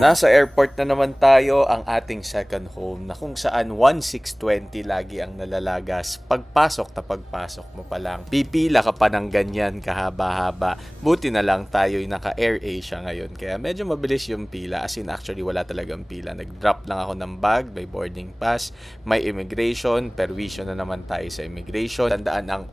Nasa airport na naman tayo, ang ating second home na kung saan 1620 lagi ang nalalagas. Pagpasok na pagpasok mo pa lang, pipila ka pa ng ganyan kahaba-haba. Buti na lang tayo yung naka-Air Asia ngayon, kaya medyo mabilis yung pila. As in, actually wala talagang pila. Nag-drop lang ako ng bag, may boarding pass, may immigration, perwisyo na naman tayo sa immigration. Tandaan ang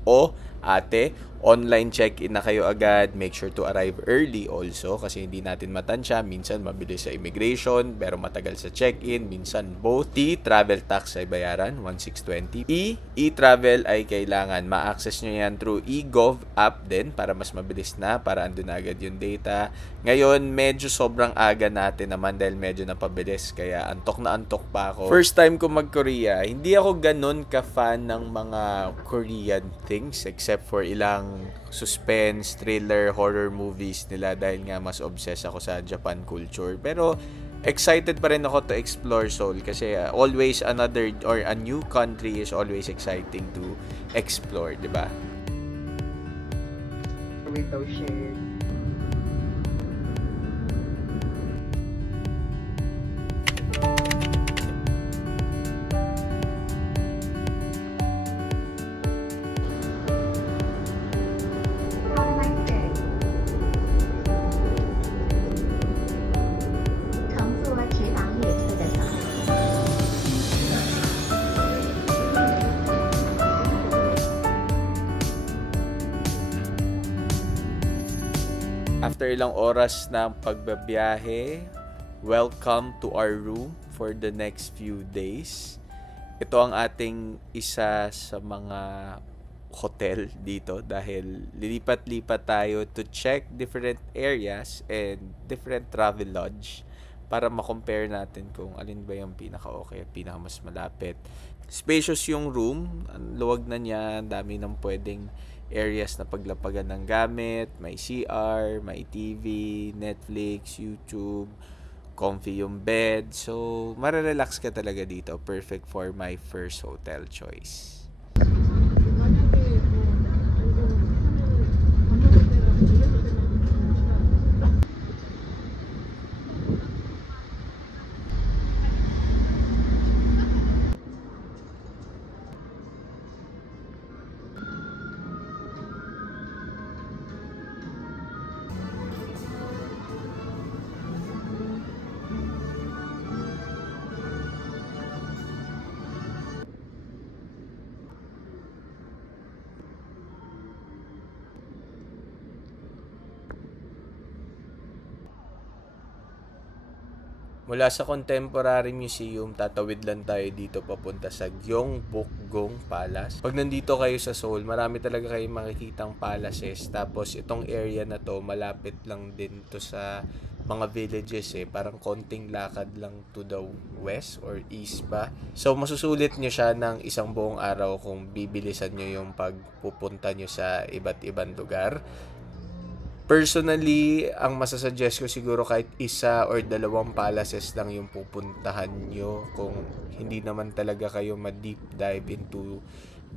ate, online check-in na kayo agad. Make sure to arrive early also kasi hindi natin matansya. Minsan mabilis sa immigration pero matagal sa check-in. Minsan both. T, travel tax ay bayaran, 1620. E-travel ay kailangan ma-access nyo yan through eGov app din para mas mabilis na, para andun na agad yung data. Ngayon, medyo sobrang aga natin naman dahil medyo napabilis kaya antok na antok pa ako. First time ko mag-Korea, hindi ako ganun ka-fan ng mga Korean things except for ilang suspense, thriller, horror movies nila dahil nga mas obsessed ako sa Japan culture. Pero excited pa rin ako to explore Seoul kasi always another or a new country is always exciting to explore, di ba? Window shade. After ilang oras ng pagbabiyahe, welcome to our room for the next few days. Ito ang ating isa sa mga hotel dito dahil lilipat-lipat tayo to check different areas and different travel lodge para ma-compare natin kung alin ba yung pinaka-okay at pinaka-mas malapit. Spacious yung room, ang luwag na niya, dami ng pwedeng areas na paglapagan ng gamit, may CR, may TV, Netflix, YouTube, comfy yung bed. So, marerelax ka talaga dito. Perfect for my first hotel choice. Mula sa Contemporary Museum, tatawid lang tayo dito papunta sa Gyeongbokgung Palace. Pag nandito kayo sa Seoul, marami talaga kayong makikitang palaces. Tapos itong area na to, malapit lang din to sa mga villages Parang konting lakad lang to the west or east ba. So masusulit nyo siya ng isang buong araw kung bibilisan nyo yung pagpupunta nyo sa iba't ibang lugar. Personally, ang masasuggest ko siguro kahit isa or dalawang palaces lang yung pupuntahan nyo kung hindi naman talaga kayo ma-deep dive into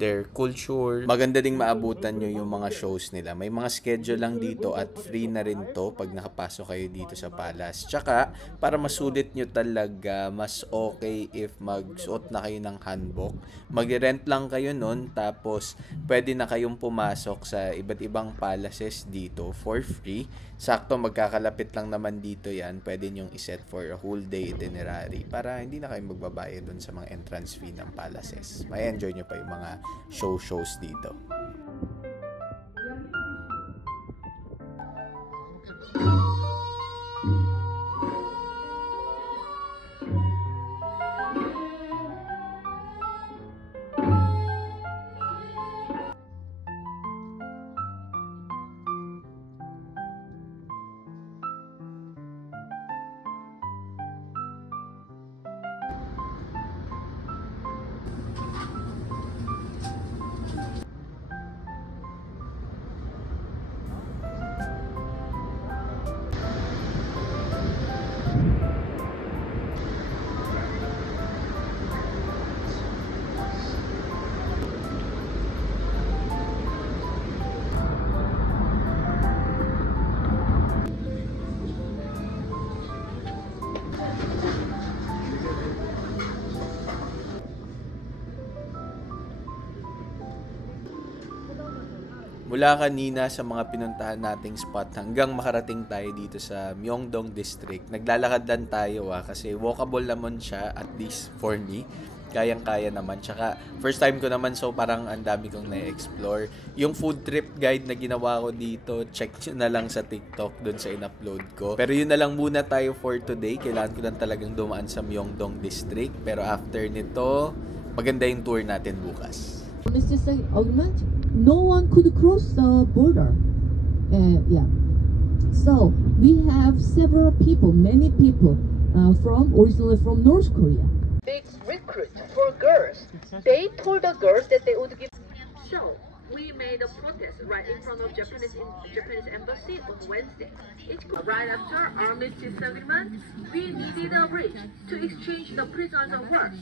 their culture. Maganda ding maabutan nyo yung mga shows nila. May mga schedule lang dito at free na rin to pag nakapasok kayo dito sa palace. Tsaka, para masulit nyo talaga, mas okay if magsuot na kayo ng hanbok. Mag-rent lang kayo nun, tapos pwede na kayong pumasok sa iba't ibang palaces dito for free. Sakto, magkakalapit lang naman dito yan. Pwede nyong iset for a whole day itinerary para hindi na kayo magbabayad dun sa mga entrance fee ng palaces. May enjoy nyo pa yung mga shows dito. Mula kanina sa mga pinuntahan nating spot hanggang makarating tayo dito sa Myeongdong District, naglalakad lang tayo kasi walkable naman siya, at least for me. Kayang-kaya naman. Tsaka first time ko naman, so parang ang dami kong na-explore. Yung food trip guide na ginawa ko dito, check nyo na lang sa TikTok dun sa in-upload ko. Pero yun na lang muna tayo for today. Kailangan ko lang talagang dumaan sa Myeongdong District. Pero after nito, maganda yung tour natin bukas. Necessary argument, no one could cross the border. Yeah. So we have several people, many people originally from North Korea. Big recruit for girls. They told the girls that they would give. So we made a protest right in front of Japanese embassy on Wednesday. Right after armistice agreement, we needed a bridge to exchange the prisoners of war.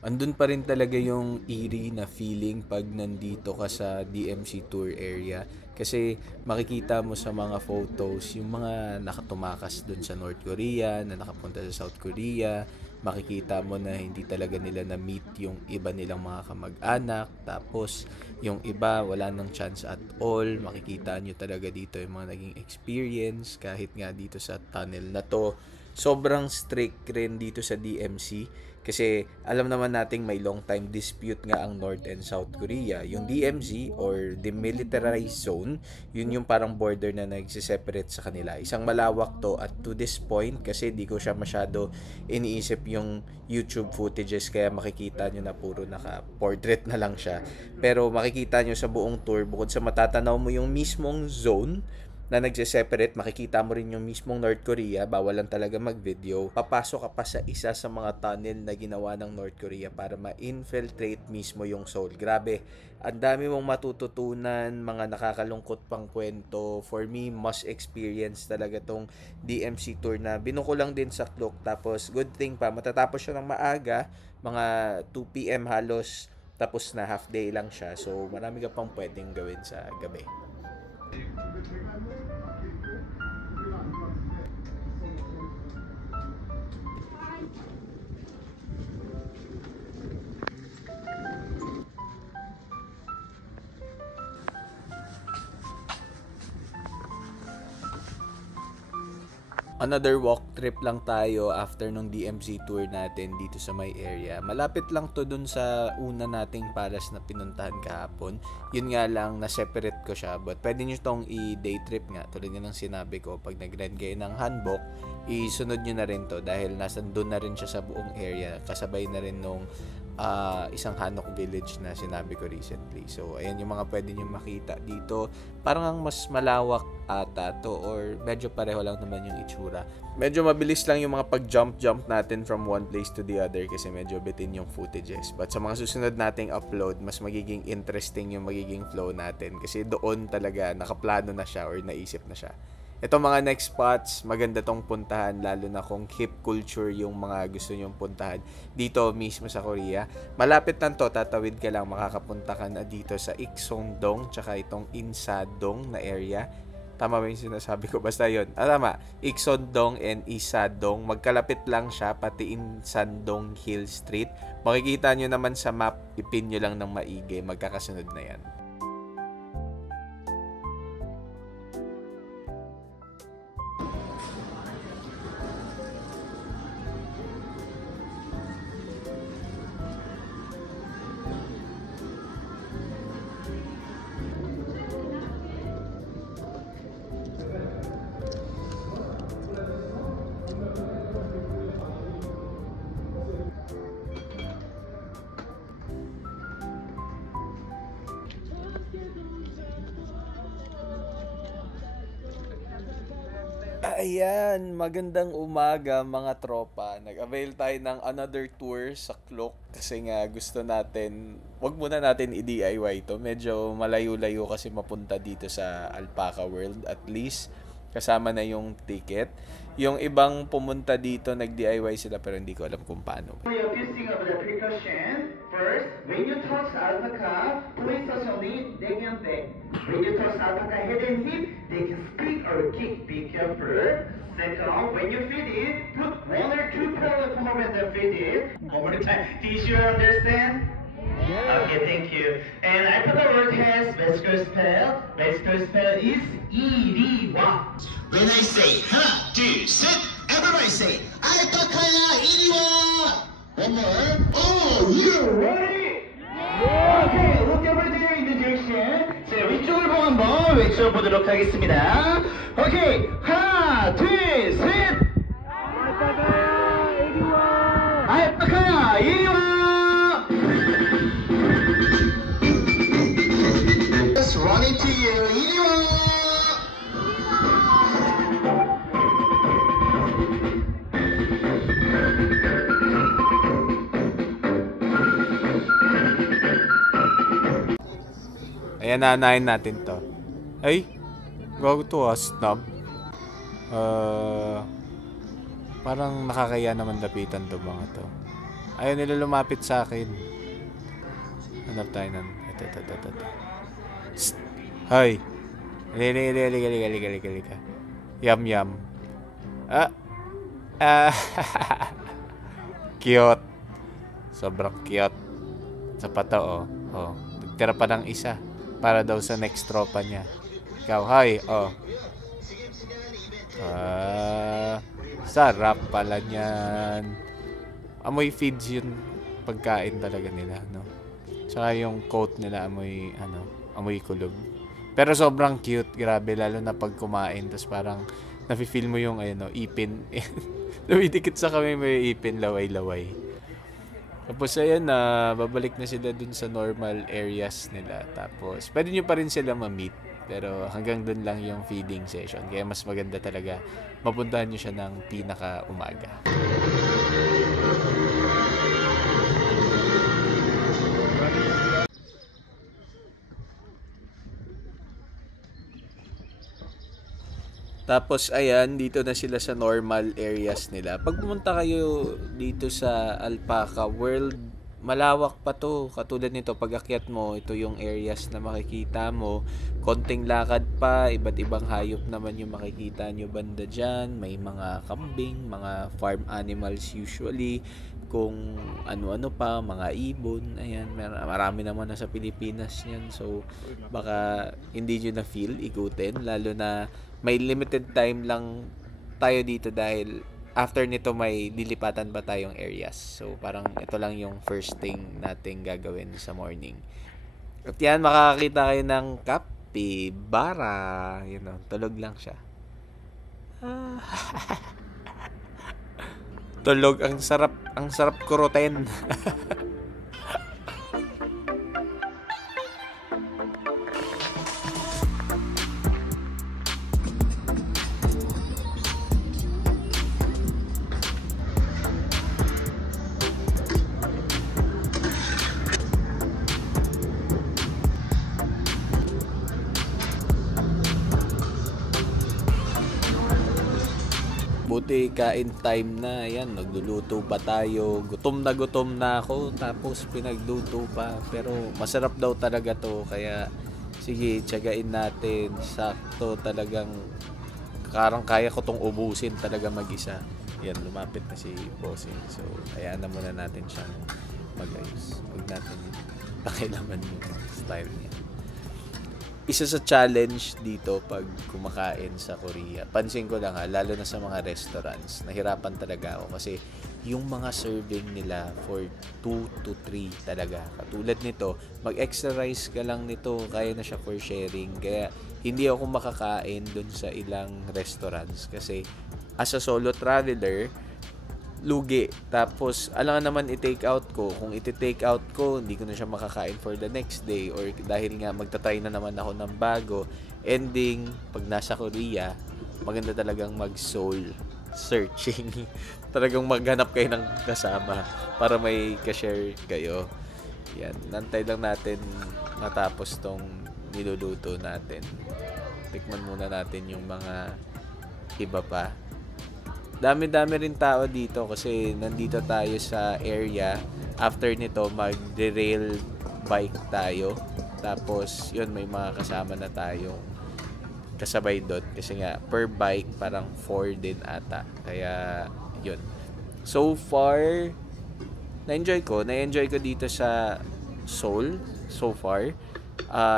Andun pa rin talaga yung eerie na feeling pag nandito ka sa DMC tour area. Kasi makikita mo sa mga photos yung mga nakatumakas dun sa North Korea, na nakapunta sa South Korea. Makikita mo na hindi talaga nila na-meet yung iba nilang mga kamag-anak. Tapos yung iba wala nang chance at all. Makikita nyo talaga dito yung mga naging experience kahit nga dito sa tunnel na to. Sobrang strict rin dito sa DMC. Kasi alam naman nating may long time dispute nga ang North and South Korea. Yung DMZ or Demilitarized Zone, yun yung parang border na nagsiseparate sa kanila. Isang malawak to, at to this point, kasi di ko siya masyado iniisip yung YouTube footages, kaya makikita nyo na puro naka-portrait na lang siya. Pero makikita nyo sa buong tour, bukod sa matatanaw mo yung mismong zone na nagse-separate, makikita mo rin yung mismong North Korea. Bawal lang talaga mag-video. Papasok ka pa sa isa sa mga tunnel na ginawa ng North Korea para ma-infiltrate mismo yung Seoul. Grabe, ang dami mong matututunan, mga nakakalungkot pang kwento. For me, must experience talaga tong DMC tour na binuko lang din sa Klook. Tapos good thing pa, matatapos siya ng maaga, mga 2 PM halos, tapos na half day lang siya. So marami ka pang pwedeng gawin sa gabi. Another walk trip lang tayo after nung DMZ tour natin dito sa may area. Malapit lang to dun sa una nating palace na pinuntahan kahapon. Yun nga lang, na-separate ko siya. But pwede nyo tong i-day trip nga. Tulad nga ng sinabi ko, pag nag-rent kayo ng hanbok, isunod nyo na rin to dahil nasan doon na rin siya sa buong area. Kasabay na rin nung isang Hanok village na sinabi ko recently. So, ayan yung mga pwede nyo makita dito. Parang ang mas malawak ata to, or medyo pareho lang naman yung itsura. Medyo mabilis lang yung mga pag-jump natin from one place to the other kasi medyo bitin yung footages. But sa mga susunod nating upload, mas magiging interesting yung magiging flow natin kasi doon talaga nakaplano na siya or naisip na siya. Ito mga next spots, maganda tong puntahan lalo na kung hip culture yung mga gusto nyong puntahan dito mismo sa Korea. Malapit lang to, tatawid ka lang, makakapunta ka na dito sa Ikseongdong tsaka itong Insadong na area. Tama ba yung sinasabi ko? Basta yun. Tama. Ikseongdong and Isadong. Magkalapit lang siya, pati Insadong Hill Street. Makikita nyo naman sa map, ipin nyo lang ng maigi. Magkakasunod na yan. Ayan, magandang umaga mga tropa. Nag-avail tayo ng another tour sa Klook kasi nga gusto natin, wag muna natin i-DIY to. Medyo malayo-layo kasi mapunta dito sa Alpaca World, at least kasama na yung ticket. Yung ibang pumunta dito nag-DIY sila pero hindi ko alam kung paano. For your fixing of the precaution, first, when you touch alpaca, please touch only neck and back. When you touch alpaca head and hip, they can speak or kick. Be careful. Second, when you feed it, put 1 or 2 pellets from over there, feed it. One more time. Did you understand? Okay, thank you. And I put the word has Mexico spell. Mexico spell is 이리와. When I say 하나, 둘, 셋, everybody say 알파카야 이리와. One more. Oh, you Ready? Okay, look over there in the direction. 자, 위쪽을 보고 한번 외쳐보도록 하겠습니다. Okay, 하나, 둘, 셋. 알파카야 이리와. Just running to you 이리와. Ayan, nanahin natin to. Ay, gago to snub. Parang nakakaya naman lapitan to mga to. Ayaw nila lumapit sa akin. Hanap tayo ng... Ito. Psst! Hay! Halika. Yum. Cute. Sobrang cute. Sa pato, oh. Nagtira pa ng isa. Para daw sa next tropa niya. Ikaw, hi, oh. Sarap pala niyan. Amoy feeds yun. Pagkain talaga nila, no? Tsaka yung coat nila, amoy kulog. Pero sobrang cute, grabe. Lalo na pag kumain. Tapos parang, nafe-feel mo yung, ipin. Dumidikit sa kami may ipin, laway-laway. Tapos ayan na, babalik na sila dun sa normal areas nila. Tapos, pwede nyo pa rin sila ma-meet. Pero hanggang dun lang yung feeding session. Kaya mas maganda talaga, mapuntahan nyo siya ng pinaka-umaga. Tapos ayan, dito na sila sa normal areas nila. Pag pumunta kayo dito sa Alpaca World, malawak pa to. Katulad nito, pag akyat mo, ito yung areas na makikita mo. Konting lakad pa, iba't ibang hayop naman yung makikita nyo banda dyan. May mga kambing, mga farm animals usually. Kung ano-ano pa, mga ibon. Ayan, marami naman na sa Pilipinas yan. So, baka hindi nyo na feel ikutin. Lalo na may limited time lang tayo dito dahil after nito may lilipatan pa tayong areas. So, parang ito lang yung first thing natin gagawin sa morning. At yan, makakakita kayo ng capybara. Tulog lang siya. Tulog, ang sarap kurutin. Buti kain time na. Ayan, nagluluto pa tayo. Gutom na ako. Tapos pinagluto pa. Pero masarap daw talaga to. Kaya sige, tiyagain natin. Sakto talagang karang kaya ko tong ubusin talaga mag-isa. Yan, lumapit na si Bossing. So, hayaan na muna natin siyang mag-ayos. Huwag natin pakilaman yung style niya. Isa sa challenge dito pag kumakain sa Korea, pansin ko lang lalo na sa mga restaurants, nahirapan talaga ako kasi yung mga serving nila for 2 to 3 talaga. Katulad nito, mag-extra rice ka lang nito, kaya na siya for sharing. Kaya hindi ako makakain dun sa ilang restaurants kasi as a solo traveler, lugi. Tapos, alam nga naman i-take out ko. Kung i-take out ko, hindi ko na siya makakain for the next day. Or dahil nga magtatry na naman ako ng bago. Ending, pag nasa Korea, maganda talagang mag-soul searching. Talagang maghanap kayo ng kasama para may ka-share kayo. Yan. Nantay lang natin matapos tong niluluto natin. Tikman muna natin yung mga iba pa. Dami-dami rin tao dito kasi nandito tayo sa area. After nito, mag-rail bike tayo. Tapos, yun, may mga kasama na tayong kasabay doon. Kasi nga, per bike, parang 4 din ata. Kaya, yun. So far, na-enjoy ko dito sa Seoul, so far.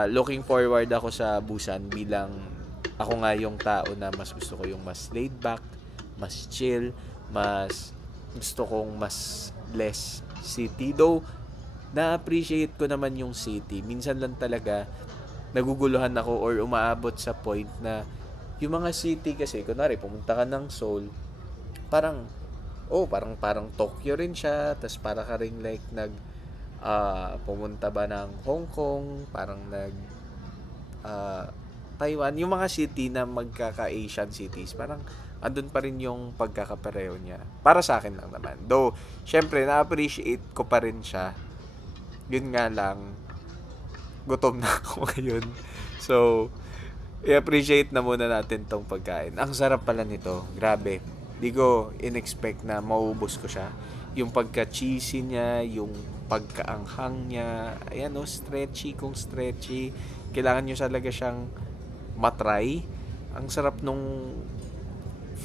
Looking forward ako sa Busan bilang ako nga yung tao na mas gusto ko yung mas laid back, mas chill, mas gusto kong mas less city. Though, na-appreciate ko naman yung city. Minsan lang talaga, naguguluhan ako or umaabot sa point na yung mga city kasi, kunwari, pumunta ka ng Seoul, parang Tokyo rin siya, tas para ka rin like pumunta ba ng Hong Kong, parang Taiwan, yung mga city na magkaka-Asian cities, parang andun pa rin yung pagkakapareho niya. Para sa akin lang naman. Though, syempre, na-appreciate ko pa rin siya. Yun nga lang, gutom na ako ngayon. So, i-appreciate na muna natin tong pagkain. Ang sarap pala nito. Grabe. Di ko in-expect na maubos ko siya. Yung pagka-cheesy niya, yung pagkaanghang niya. Ayan o, stretchy kung stretchy. Kailangan nyo talaga siyang matry. Ang sarap nung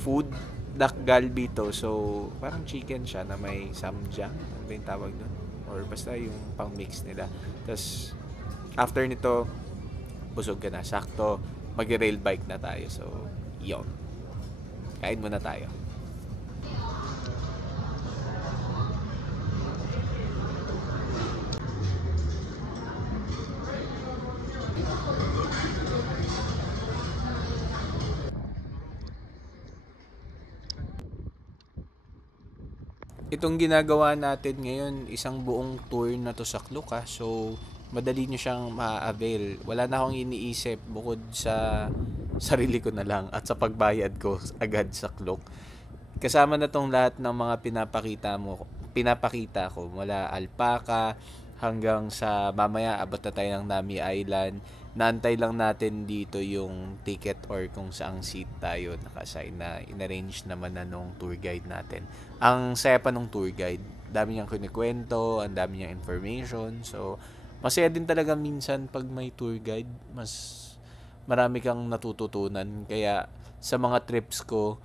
food. Dak Galbi to. So, parang chicken siya na may samjang. Ano ba yung tawag doon? Or basta yung pang-mix nila. Tapos, after nito, busog ka na. Sakto, mag-rail bike na tayo. So, yun. Kain muna tayo. Itong ginagawa natin ngayon, isang buong tour na to sa Klook ha. So, madali nyo siyang ma-avail. Wala na akong iniisip bukod sa sarili ko na lang at sa pagbayad ko agad sa Klook. Kasama na tong lahat ng mga pinapakita ko mula Alpaca hanggang sa mamaya abot na tayo ng Nami Island. Naantay lang natin dito yung ticket or kung saang seat tayo naka-assign na inarrange naman na nung tour guide natin. Ang saya pa nung tour guide. Dami niyang kinikwento, ang dami niyang information. So, masaya din talaga minsan pag may tour guide. Mas marami kang natututunan. Kaya sa mga trips ko,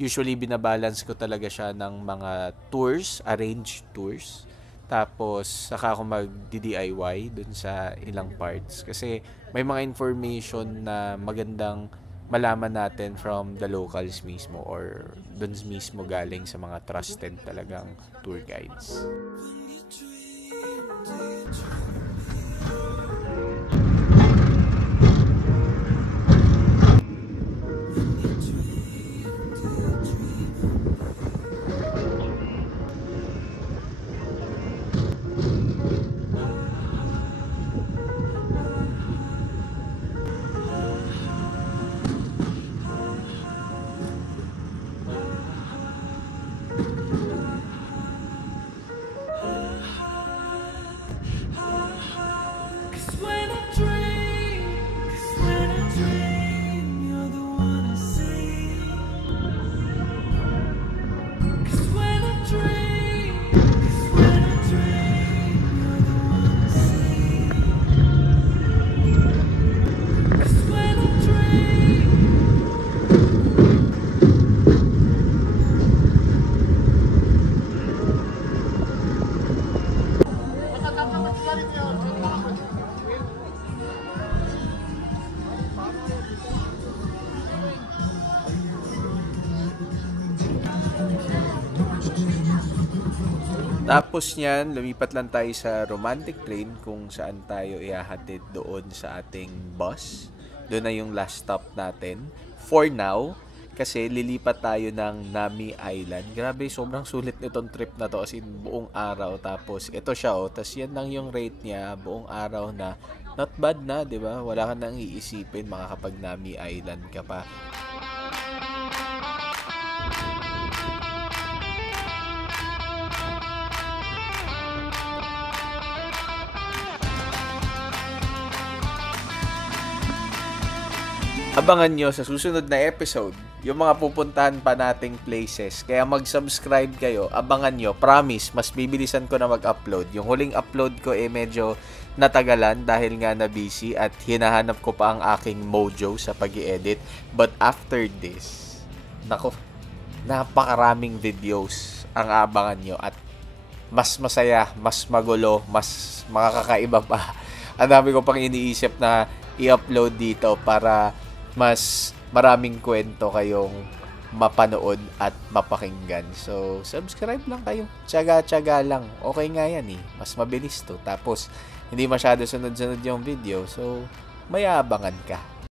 usually binabalance ko talaga siya ng mga tours, arranged tours. Tapos, saka ako mag-DIY dun sa ilang parts. Kasi, may mga information na magandang malaman natin from the locals mismo or dun mismo galing sa mga trusted talagang tour guides. Tapos niyan, lumipat lang tayo sa romantic train kung saan tayo ihahatid doon sa ating bus. Doon na yung last stop natin. For now, kasi lilipat tayo ng Nami Island. Grabe, sobrang sulit nitong trip na to. As in, buong araw. Tapos, ito siya Tapos, yan lang yung rate niya. Buong araw na. Not bad na, di ba? Wala ka nang iisipin makakapag Nami Island ka pa. Abangan nyo sa susunod na episode yung mga pupuntahan pa nating places. Kaya mag-subscribe kayo, abangan nyo. Promise, mas bibilisan ko na mag-upload. Yung huling upload ko medyo natagalan dahil nga na busy at hinahanap ko pa ang aking mojo sa pag-i-edit. But after this, nako, napakaraming videos ang abangan nyo at mas masaya, mas magulo, mas makakaiba pa. Ang dami ko pang iniisip na i-upload dito para mas maraming kwento kayong mapanood at mapakinggan. So, subscribe lang kayo. Tiyaga-tiyaga lang. Okay nga yan eh. Mas mabilis to. Tapos, hindi masyado sunod-sunod yung video. So, may abangan ka.